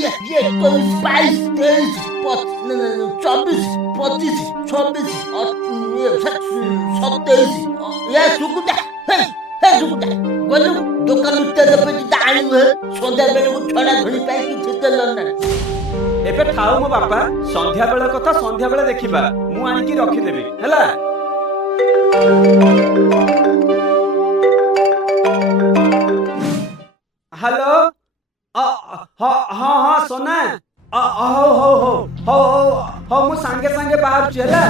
ये 21 22 23 24 25 26 27 या सुकुटा हे सुकुटा गलु दुकान तेल पेटी आनी हुए संध्या बेले को छड़ा धणी पाई कि तेल ना एबे थाउ मो बापा संध्या बेला कथा संध्या बेला देखिबा मु आनी की रखी देबी हला। हेलो हाँ सोना हो मु संगे संगे बाहर चला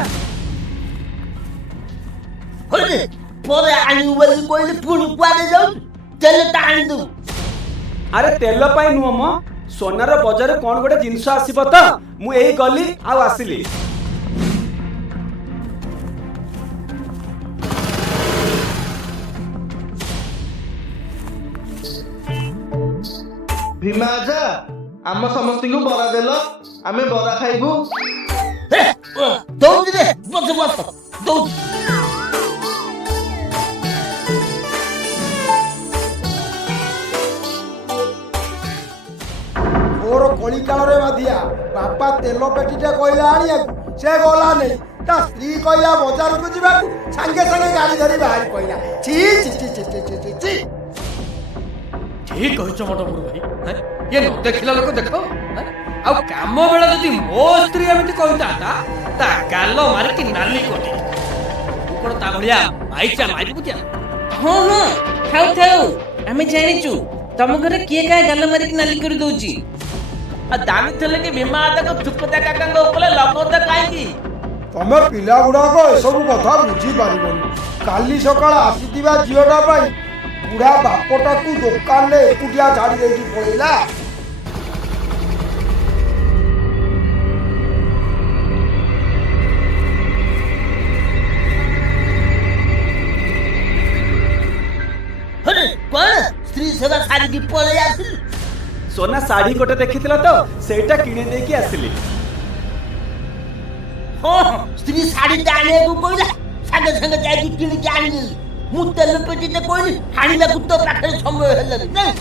होले पोरे आनी वाली कोइले पुणी कुआडे जाऊ तेल टाणी दू। अरे तेल पाई नुह मो सोनार बजार कौन गोटे जिनस आसीबो त मु एही गली आ आसिली। भीमा आजा आम समस्त को बरा देल आमे बरा खाइबू। दौड़ दे बस बस दौड़ मोर कली काल रे माधिया बापा तेल पेटीटा कहला आनिया से गला नहीं ता स्त्री कहला बाजार को जीवा संगे संगे गाड़ी धरी बाहर कहला छी छी छी छी छी छी छी ठीक कहछ मोटो मुर भाई ये न देखिला लोक देखो आ काम बेला जदी मो स्त्री एमिति कहता ता गालो मारी कि नाली कोटी कोन ता भलिया आइचा मारी पुतिया। हां हां खाऊ खाऊ हमें जानिचु तम घरे किए काय गालो मारी कि नाली कर दोची आ दानी थले के भीमा आदा को चुपता काका ऊपर लगोता काई की तमे पिला गुडा को सब कथा बुझी पारिबनी काली सकाळ आसीतिबा जियोटा पाई बुढ़ा बापटा को दुकान ले एकुटिया छाड़ी देकी पळेला। अरे कोन स्त्री सेवा सारी की पळे आसिल सोना साड़ी गोटे देखिथिला तो सेटा किने देकी आसिली। हो स्त्री साड़ी टाणे को कोइला संगे संगे जाई कि किन के आनी देली मु तेल पेटी ते कोइली हाणीला कुत्तो पाखरे समय हेला नहीं।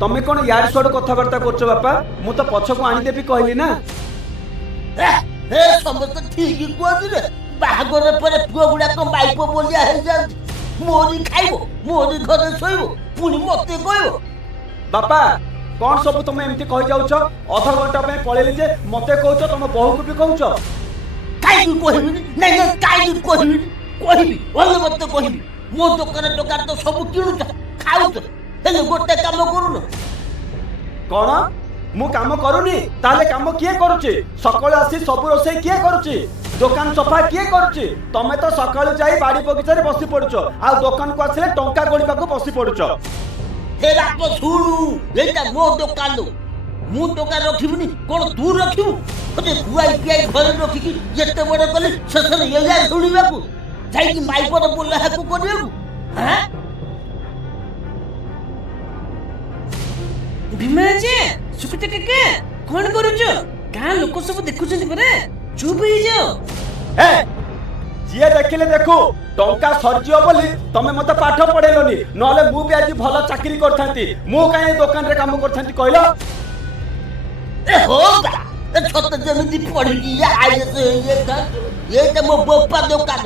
तमे कोन यार सोड कथाबार्ता करछो बापा मु तो पछ को आनी देबी कहली ना। हे समस्त ठीक कोन रे बाहागर पर पुआ गुडा को बाइपो बोलिया हे जा मोरी खाइबो मोरी घरे सोइबो पुनी मते कहबो। बापा कौन सब तुम एमती कहि जाउछ अधा घंटा पे पळेली जे मते कहउछ तुम बहु को भी कहउछ काई कहबी नहीं काई कहबी बोल मत कहबी मो दुकान टोकार तो सब किणुछ खाउछ हेले गोटे काम करून कौन मु काम करूनी ताले काम किए करूची सकाळ आसी सब रोसे किए करूची दुकान सफा किए करूची तमे तो सकाळ जाई बाड़ी बगीचा रे बसी पड़ुछ आ दुकान को आसिले टंका गणिबा को बसी पड़ुछ। हे रात सुनु एटा मो दुकान मु टोका रखिबनी कोन तू रखिबू ओते गुआई पियाई घर रखि कि जते बड़ कले ससर एया सुनिबा को जाई कि माई पर बोला हाकू करिबू। हां भीमा जे सुकुटे काका कोन करूछ गां लोक सब देखुछन परे चुप ही जाओ। हे जिए देखिले देखो टंका सरजियो बोली तमे मते पाठ पढेलोनी नले मु भी आज भलो चाकरी करथांती मु काहे दुकान रे काम करथांती कहलो। ए होगा ए छोट जमीन पड़ी ये आए से ये तो मो बप्पा दुकान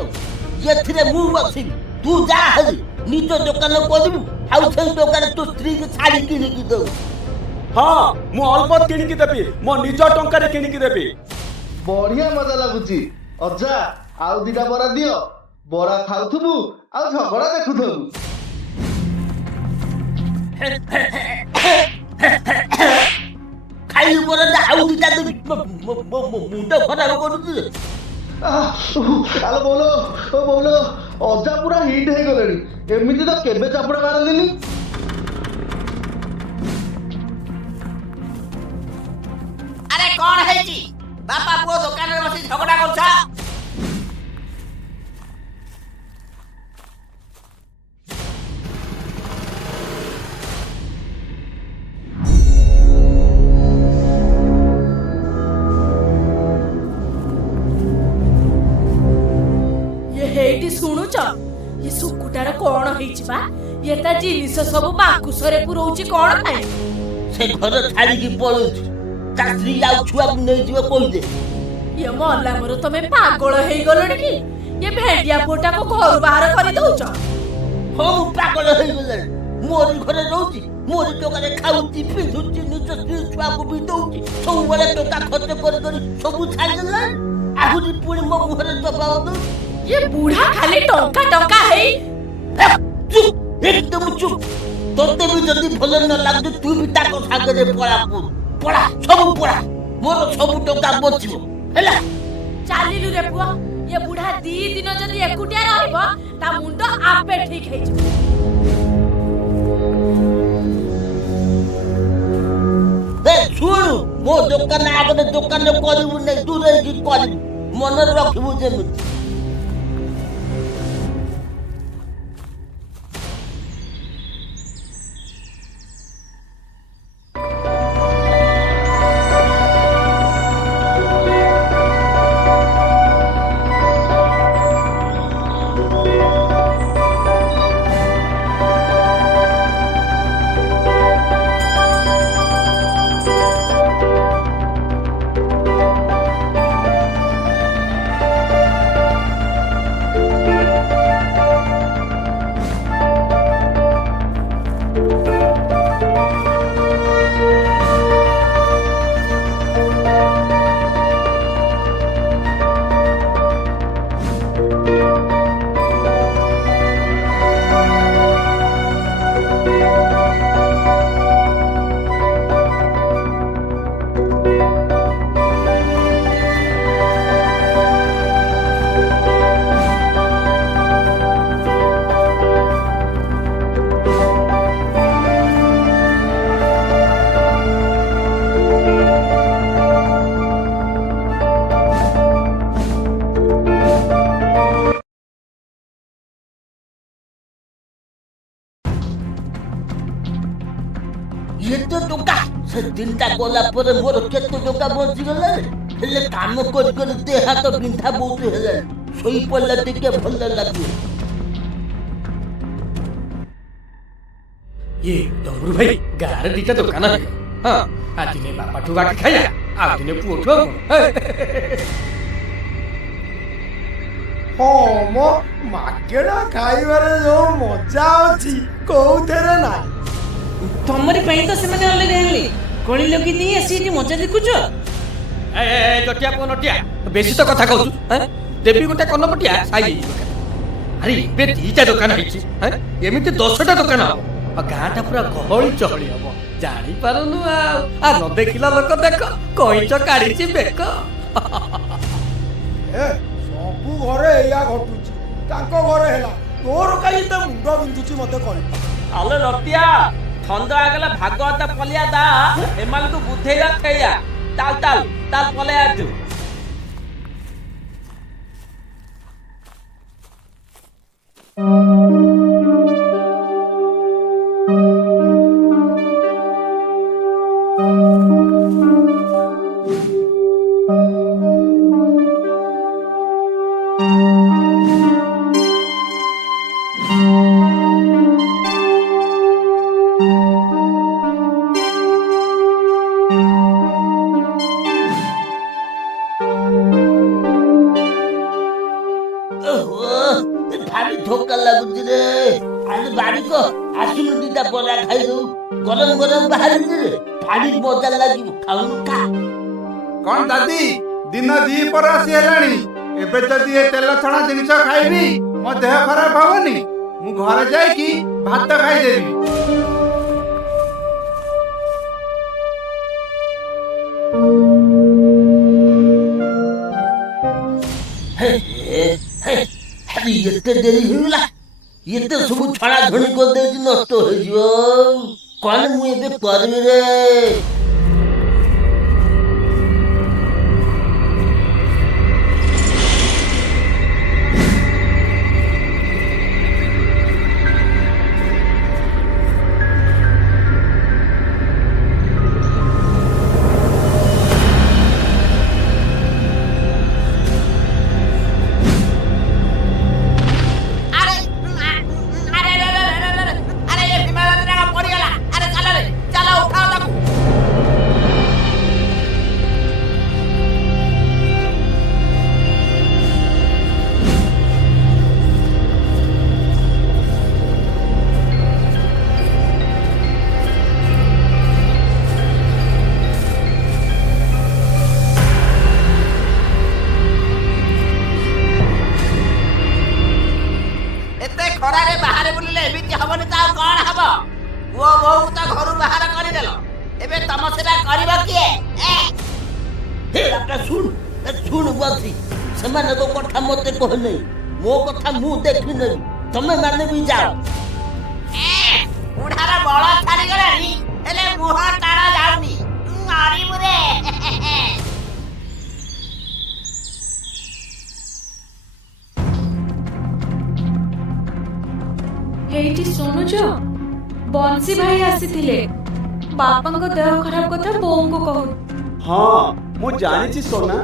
ये थिरे मु बसी तू जा हली नितो दुकान को दिबू आउ से दुकान तो स्त्री के साड़ी किनी की दो। हां मु अल्पत किनी की देबी मो निज टंका रे किनी की देबी। बढ़िया मजा लागुची अजा आउ दिटा बरा दियो बरा खाउथबू आ झगड़ा देखुथबू। खाई बरा आउ दिटा देबी मुंड खराब करू दे। आलो बोलो अजा पूरा हिट हे गलेनी एमिति तो केबे चापड़ा मारलिनी। अरे कौन है जी बापा पुओ दुकान रे बसी झगड़ा करछा। शुणुच ये सुकुटार कौन होइछि बा ये ता जिनिस सब बाकुसरे पुरौछि कौन पाए से घर छाड़ी पड़ुଛି ତା ସ୍ତ୍ରୀ ଆଉ ଛୁଆକୁ ନେଇଯିବ କହିଦେ। ये मल्ला मोर तमे पागल हेई गलଣି कि ये भेंडिया पुटाको घर बाहर करि दउछ। ହଁ ମୁଁ ପାଗଳ ହେଇଗଲାଣି। ମୋରି ଘରେ ରହୁଛି, ମୋରି ଟଙ୍କାରେ ଖାଉଛି ପିନ୍ଧୁଛି, ନିଜ ସ୍ତ୍ରୀ ଛୁଆକୁ ବି ଦଉଛି, ସବୁବେଳେ ଟଙ୍କା ଖର୍ଚ୍ଚ କରି କରି ସବୁ ଛାଡ଼ିଦେଲାଣି। ଆହୁରି ପୁଣି ମୋ ମୁହଁରେ ଜବାବ ଦଉଛି। ये बूढ़ा खाली टंका टंका हेई ଚୁପ୍, ଏକଦମ ଚୁପ୍। ତୋତେ ବି ଯଦି ଭଲ ନ ଲାଗୁଛି ତୁ ବି ତାଙ୍କ ସାଙ୍ଗରେ ପଳା, ପଳା ସବୁ ପଳା। ମୋର ସବୁ ଟଙ୍କା ବଞ୍ଚିବ ହେଲା। ଚାଲିଲୁ रे पुआ। ये बूढ़ा 2 दिन जदी एकुटिया रहइबो ता मुंड आपे ठीक हेइ जिवो। ଏ ଶୁଣୁ, ମୋ ଦୋକାନ ଆଗରେ ଦୋକାନ କରିବୁ ନାହିଁ, ଦୂରେଇକି କରିବୁ, ମନରେ ରଖିବୁ ଯେମିତି। ଏତେ ଟଙ୍କା ସେ ଦିନଟା ଗଲା ପରେ ମୋର କେତେ ଟଙ୍କା ବଞ୍ଚିଗଲାଣି। ହେଲେ କାମ କରି କରି ଦେହ ହାତ ବିନ୍ଧା ବହୁତ ହେଲାଣି। ଶୋଇ ପଡ଼ିଲେ ଟିକେ ଭଲ ଲାଗିବ। ये डमरू भाई गारे दीटा दुकान है। हाँ आ दिने बापा ठू बाकी खाया आ दिने पुओ ठू ହଁ ମୋ ମାଗେଣା ଖାଇବାରେ ଯୋଉ ମଜା ଅଛି କୋଉଥିରେ ନାହିଁ। ତମରି ପାଇଁ ତ ସେମାନେ ଅଲଗା ହେଲେ କଳି ଲୋକି ନେଇ ଆସି ଏଠି ମଜା ଦେଖୁଛ। ए जटिया को नटिया बेसी तो कथा कहू देवी गोटे कनपटिया साई अरे बे दीटा दुकान है एमती 10टा दुकान हम गाँटा पूरा गहली चहली हम जानी पारुनु आ न देखिला लोक देख कईच काढ़ी बेक ଏ ସବୁ ଘରେ ଏଇଆ ଘଟୁଛି ତାଙ୍କ ଘରେ ହେଲା ତୋର କାହିଁ ଏତେ ମୁଣ୍ଡ ବିନ୍ଧୁଛି ମତେ କହିବୁ। ଆଲୋ ରତିଆ ଥଣ୍ଡ ಆಗಲ ଭାଗବତ ପଲିଆ ଦା ଏମାନଙ୍କୁ ବୁଝେଇଲା ଖେୟା ତାଲ ତାଲ ତାଲ ପଲେଆ ତୁ। ଭାରି ଥକା ଲାଗୁଛି ରେ। ଆରେ ବାରିକ ଆସୁନୁ ଦିଟା ବରା ଖାଇଦଉ। ଗରମ ଗରମ ବାହାରିଛି ରେ, ଭାରି ମଜା ଲାଗିବ। ଖାଉନୁ ଖା। କଣ ଦାଦି ଦିନ 2 ଆସି ହେଲାଣି ଏବେ ଯଦି ଏ ତେଲ ଛଣା ଜିନିଷ ଖାଇବି ମୋ ଦେହ ଖରାପ ହବନି? ମୁଁ ଘରେ ଯାଇକି ଭାତ ଖାଇଦେବି। ଏତେ ଡେରି ହେଇଗଲା। ଏତେ ସବୁ ଛଣା ଛଣି କରିଦେଇଛି ନଷ୍ଟ ହେଇଯିବ। କଣ ମୁଁ ଏବେ କରିବି ରେ? अरे ये विमान पड़ गला। अरे चलो रे चलो उठाओ ताकू। ସେମାନଙ୍କ କଥା ମତେ କହନି ମୋ କଥା ମୁଁ ଦେଖିନେବି ତମେ ମାନେ ବି ଯାଅ ବୁଢାର ବଳ ଛାଡିଗଲାଣି ହେଲେ ମୁହଁ ଟାଣ ଯାଉନି ମରିବୁ ରେ ଏଇଠି ଶୁଣୁଛ ବଂଶୀ ଭାଇ ଆସିଥିଲେ ବାପାଙ୍କ ଦେହ ଖରାପ କଥା ବୋଉଙ୍କୁ କହୁ ହଁ ମୁଁ ଜାଣିଛି ସୋନା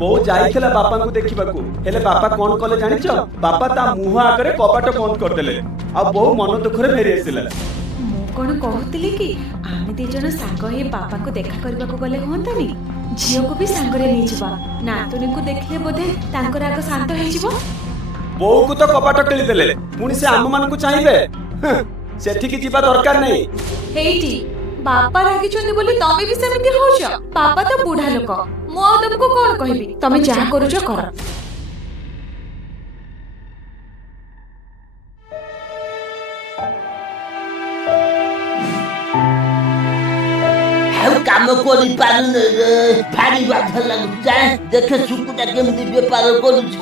ବୋଉ ଯାଇଥିଲା ବାପାଙ୍କୁ ଦେଖିବାକୁ ହେଲେ ବାପା କଣ କଲେ ଜାଣିଛ ବାପା ତା ମୁହଁ ଆଗରେ କବାଟ ବନ୍ଦ କରିଦେଲେ ଆଉ ବୋଉ ମନ ଦୁଃଖରେ ଫେରି ଆସିଲା ମୁଁ କଣ କହୁଥିଲି କି ଆମେ ଦି ଜଣ ସାଙ୍ଗ ହେଇ ବାପାଙ୍କୁ ଦେଖା କରିବାକୁ ଗଲେ ହୁଅନ୍ତାନି ଝିଅକୁ ବି ସାଙ୍ଗରେ ନେଇଯିବା ନାତୁଣୀଙ୍କୁ ଦେଖିଲେ ବୋଧେ ତାଙ୍କର ରାଗ ଶାନ୍ତ ହେଇଯିବ ବୋଉକୁ ତ କବାଟ କିଳିଦେଲେ ପୁଣି ସେ ଆମମାନଙ୍କୁ ଚାହିଁବେ ସେଠିକି ଯିବା ଦରକାର ନାହିଁ ହେଇଟି ବାପା ରାଗିଛନ୍ତି ବୋଲି ତମେ ବି ସେମିତି ହଉଛ ବାପା ତ ବୁଢା ଲୋକ ମୁଁ ଆଉ ତମକୁ କଣ କହିବି ତମେ ଯାହା କରୁଛ କର ଆଉ କାମ କରିପାରୁନି ରେ ଭାରି ବାଧା ଲାଗୁଛି ଯାଏ ଦେଖେ ସୁକୁଟା କେମିତି ବେପାର କରୁଛି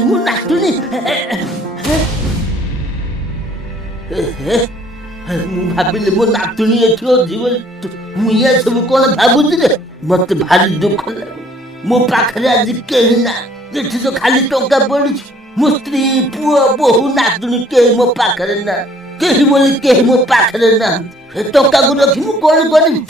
ମୁଁ ନାତୁଣୀ ମୁଁ ଭାବିଲି ମୋ ନାତୁଣୀ ଏଠି ଅଛି ବୋଲି ମୁଁ ଇଏ ସବୁ କଣ ଭାବୁଛି ରେ ମତେ ଭାରି ଦୁଃଖ ଲାଗେ ମୋ ପାଖରେ ଆଜି କେହି ନା ଏଠି ତ ଖାଲି ଟଙ୍କା ପଡୁଛି ମୋ ସ୍ତ୍ରୀ ପୁଅ ବୋହୁ ନାତୁଣୀ କେହି ମୋ ପାଖରେ ନା କେହି ବୋଲି କେହି ମୋ ପାଖରେ ନାହାନ୍ତି ସେ ଟଙ୍କାକୁ ରଖି ମୁଁ କଣ କରିବି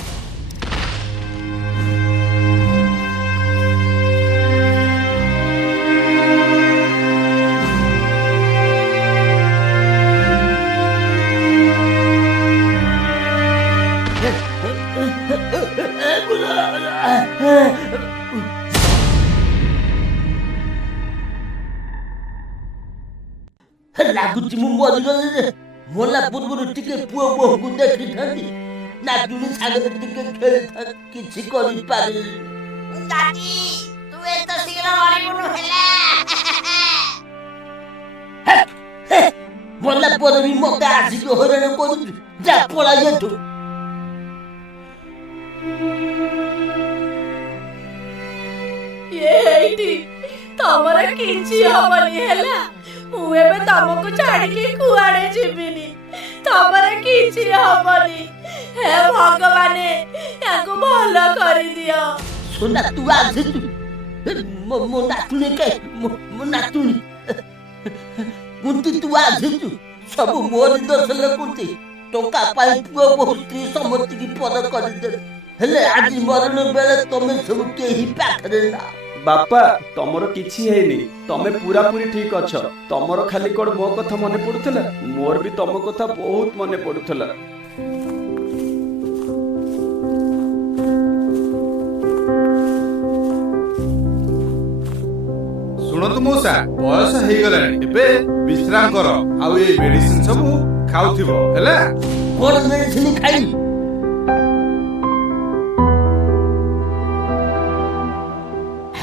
ଲାଗୁଛି ମୁଁ ମରିଗଲି ରେ ମଲା ପୂର୍ବରୁ ଟିକେ ପୁଅ ବୋହୂକୁ ଦେଖିଥାନ୍ତି ନାତୁଣୀ ସାଙ୍ଗରେ ଟିକେ ଖେଳିଥାନ୍ତି କିଛି କରିପାରିଲି ଦାଦି ତୁ ଏତେ ଶୀଘ୍ର ମରିବୁନୁ ହେଲା ମଲା ପରେ ବି ମତେ ଆସିକି ହଇରାଣ କରୁଛୁ ଯା ପଳା ଏଠୁ ଏଇଠି ତମର କିଛି ହବନି ହେଲା ମୁଁ ଏବେ ତମକୁ ଛାଡିକି କୁଆଡେ ଯିବିନି ତମର କିଛି ହବନି ହେ ଭଗବାନେ ୟାଙ୍କୁ ଭଲ କରିଦିଅ ସୁନା ତୁ ଆସିଛୁ ମୋ ନାତୁଣୀ କେ ମୋ ନାତୁଣୀ କୁନ୍ତି ତୁ ଆସିଛୁ ସବୁ ମୋରି ଦୋଷ ଲୋକୁନ୍ତି ଟଙ୍କା ପାଇଁ ପୁଅ ବୋହୁ ସ୍ତ୍ରୀ ସମସ୍ତିକି ପଦ କରିଦେଲେ ହେଲେ ଆଜି ମରଣ ବେଳେ ତମେ ସବୁ କେହି ପାଖରେ ନା ବାପା ତମର କିଛି ହେଇନି ତମେ ପୁରାପୁରି ଠିକ ଅଛ ତମର ଖାଲି କଣ ମୋ କଥା ମନେ ପଡୁଥିଲା ମୋର ବି ତମ କଥା ବହୁତ ମନେ ପଡୁଥିଲା ଶୁଣନ୍ତୁ ମଉସା ବୟସ ହେଇଗଲାଣି ଏବେ ବିଶ୍ରାମ କର ଆଉ ଏଇ ମେଡିସିନ ସବୁ ଖାଉଥିବ ହେଲା କଣ ମେଡିସିନ ଖାଇବି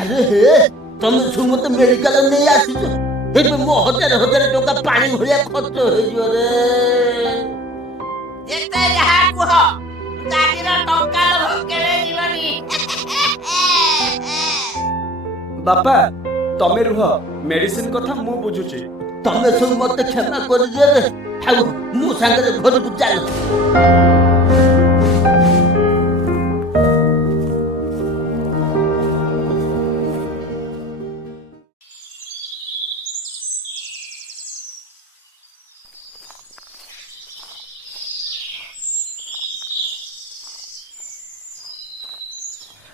ଆରେ ହେ ତମେ ସବୁ ମତେ ମେଡିକାଲ ନେଇ ଆସିଛ ଏବେ ମୋ ହଜାର ହଜାର ଟଙ୍କା ପାଣି ଭଳିଆ ଖର୍ଚ୍ଚ ହେଇଯିବ ରେ ଯେତେ ଯାହା କୁହ ଦାଦିର ଟଙ୍କା ଲୋଭ କେବେ ଯିବନି ବାପା ତମେ ରୁହ ମେଡିସିନ କଥା ମୁଁ ବୁଝୁଛି ତମେ ସବୁ ମତେ କ୍ଷମା କରିଦିଅ ରେ ଆଉ ମୋ ସାଙ୍ଗରେ ଘରକୁ ଚାଲ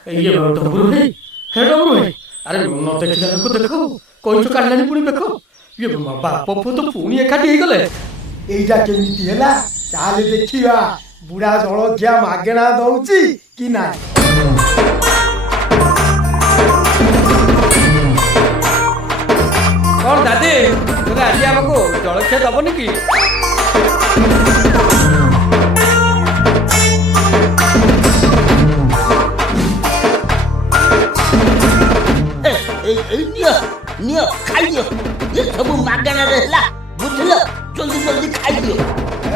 ये डबरू भाई हे डबरू भाई अरे न देखिला लोक देखो कौन काढलानी पुणी देखो ये बाप पुଅ तो पुणी एकाठी ହେଇଗଲେ এইটা কেমিতি ହେଲା ଚାଲେ ଦେଖିବା ବୁଢା ଜଳଖିଆ ମାଗଣା ଦଉଛି କି ନାହିଁ। କଣ ଦାଦି ତୋତେ ଆଜି ଆମକୁ ଜଳଖିଆ ଦବନି କି? ନିଅ ଖାଇଦିଅ ଏ ସବୁ ମାଗଣାରେ ହେଲା ବୁଝିଲ ଜଲ୍ଦି ଜଲ୍ଦି ଖାଇଦିଅ।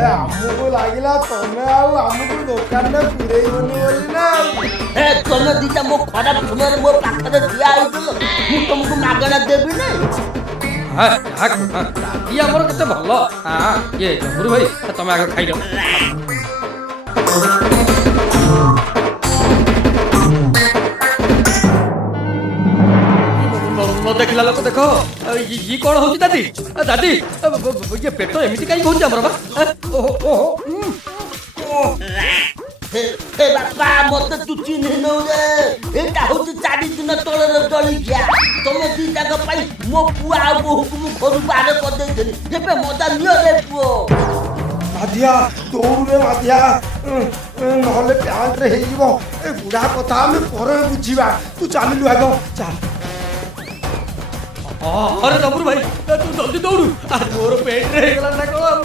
ଆମକୁ ଲାଗିଲା ତମେ ଆଉ ଆମକୁ ଦୋକାନରେ ପୁରେଇବନି ବୋଲି ନା। ତମେ ଦିଟା ମୋ ଖରାପ ସମୟରେ ମୋ ପାଖରେ ଠିଆ ହେଇଥିଲ ମୁଁ ତମକୁ ମାଗଣା ଦେବି ନାଇଁ। ଦାଦି ଆମର କେତେ ଭଲ ଇଏ ଡବରୁ ଭାଇ ତମେ ଆଗ ଖାଇଦିଅ। ନ ଦେଖିଲା ଲୋକ ଦେଖ ଇ କଣ ହଉଛି ଦାଦି ଦାଦି ଇଏ ପେଟ ଏମିତି କାହିଁ ହଉଛି ଆମର ବା ବାପା ମତେ ତୁ ଚିହ୍ନି ନଉ ରେ ଏଇଟା ହଉଛି 4 ଦିନ ତଳର ଜଳିଖିଆ ତମେ ଦିଟାକ ପାଇଁ ମୋ ପୁଅ ଆଉ ବୋହୂକୁ ମୁଁ ଘରୁ ବାହାର କରିଦେଇଥିଲି ଏବେ ମଜା ନିଅ ରେ ପୁଅ। ମାଧିଆ ଦୌଡ଼ରେ ମାଧିଆ ନହେଲେ ପ୍ୟାଣ୍ଟରେ ହେଇଯିବ ଏ ବୁଢା କଥା ଆମେ ପରେ ବୁଝିବା ତୁ ଚାଲିଲୁ ଆଗ ଚାଲ। अरे डबरू भाई तू जल्दी दौड़ू आज मोर पेट रे ହେଇଗଲା ନା କଣ